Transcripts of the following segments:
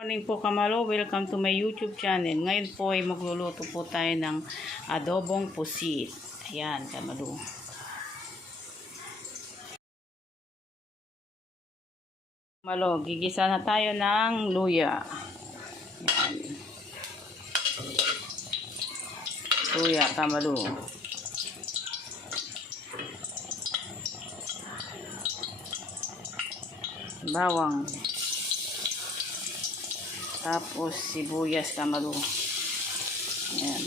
Morning po Kamalo, welcome to my YouTube channel. Ngayon po ay magluluto po tayo ng adobong pusit. Ayan, Kamalo. Kamalo, gigisa na tayo ng luya. Ayan. Luya, Kamalo. Bawang. Tapos sibuyas, Kamalo. Ayan.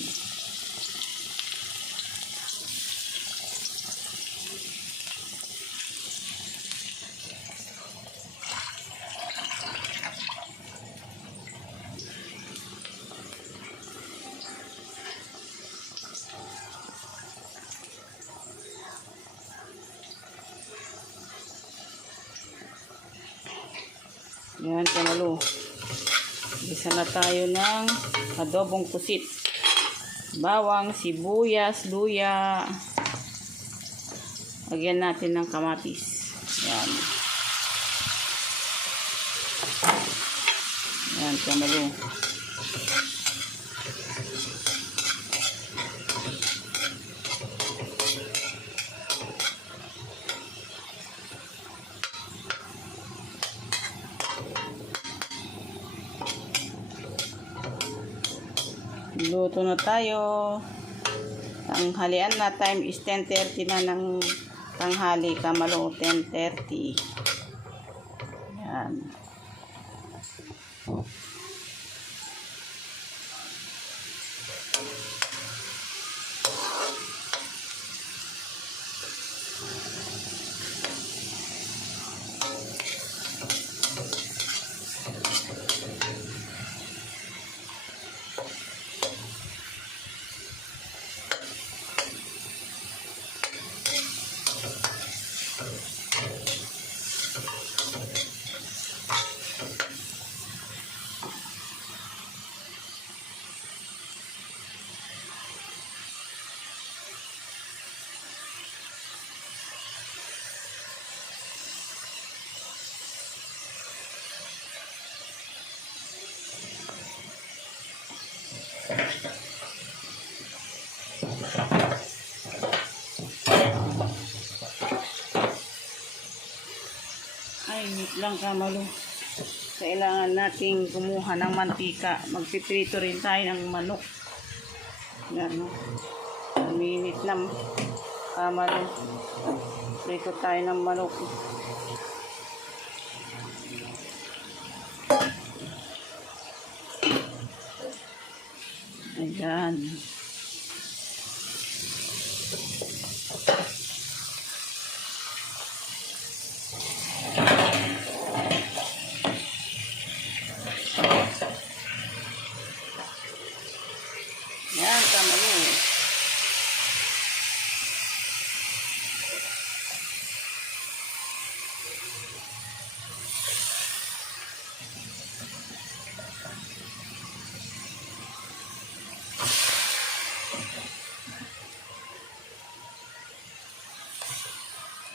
Ayan, Kamalo. Gisa na tayo ng adobong pusit. Bawang, sibuyas, luya. Lagyan natin ng kamatis. Ayan. Ayan, Kamalo. Luto na tayo. Tanghalian na, time is 10:30 na ng tanghali, Kamalo. 10:30. Yan. Ay, wait lang, Kamalo. Kailangan nating kumuha ng mantika. Magpiprito rin tayo ng manok. Yan, no? Minute na, Kamalo. Prito tayo ng manok. Ayan. Yan, Kamalo.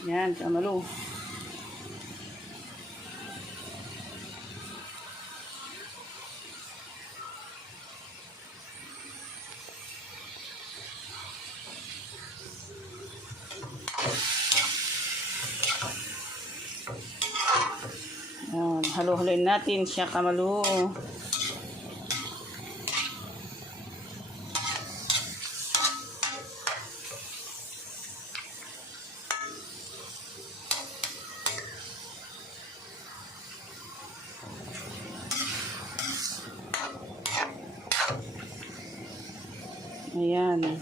Yan, Kamalo. Yan, halo-haloin natin siya, Kamalo. Ayan.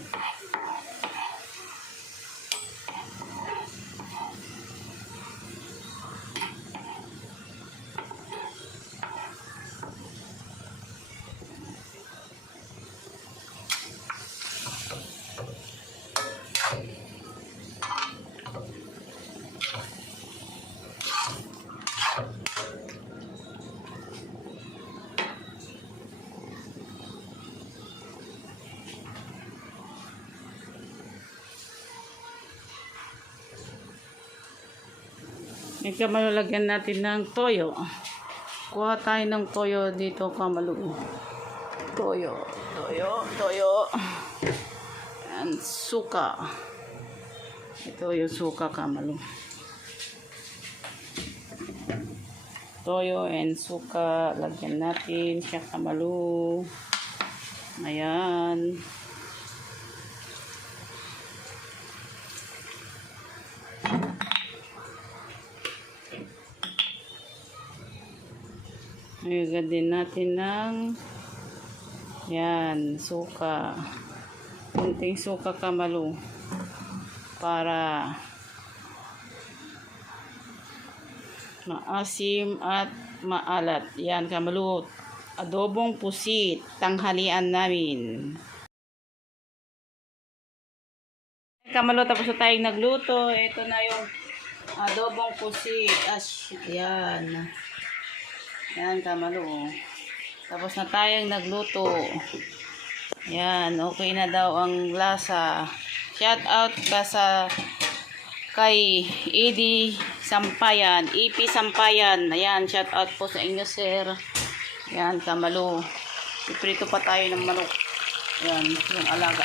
Ika, malulagyan natin ng toyo. Kuha tayo ng toyo dito, Kamalu. Toyo. And suka. Ito yung suka, Kamalu. Toyo and suka. Lagyan natin siya, Kamalu. Ayan. Lagyan din natin ng yan, suka. Kunting suka, Kamalu. Para maasim at maalat. Yan, Kamalu. Adobong pusit. Tanghalian namin. Kamalu, tapos na tayong nagluto. Ito na yung adobong pusit. Yan. Yan, Kamalu. Tapos na tayong nagluto. Yan, okay na daw ang lasa. Shout out ka kay Edi Sampayan, EP Sampayan. Ayan, shout out po sa inyo, sir. Yan, Kamalu. Iprito pa tayo ng manok. Yan, yung alaga.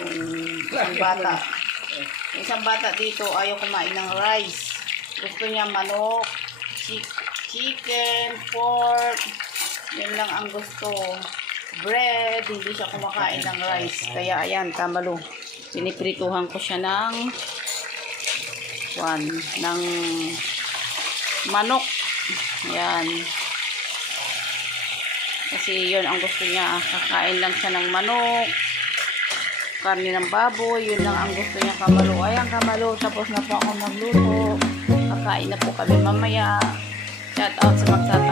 Yung isang bata. Yung isang bata dito, ayaw kumain ng rice. Gusto niya manok, chicken, pork. Yan lang ang gusto. Bread, hindi siya kumakain ng rice. Kaya ayan, Kamalu. Piniprituhan ko siya ng manok. Ayan. Kasi yun ang gusto niya. Kakain lang siya ng manok. Karne ng baboy. Yun lang ang gusto niya, Kamalu. Ayan, Kamalu. Tapos na po ako nagluto. Kakain na po kami mamaya. Shout out sa magsabi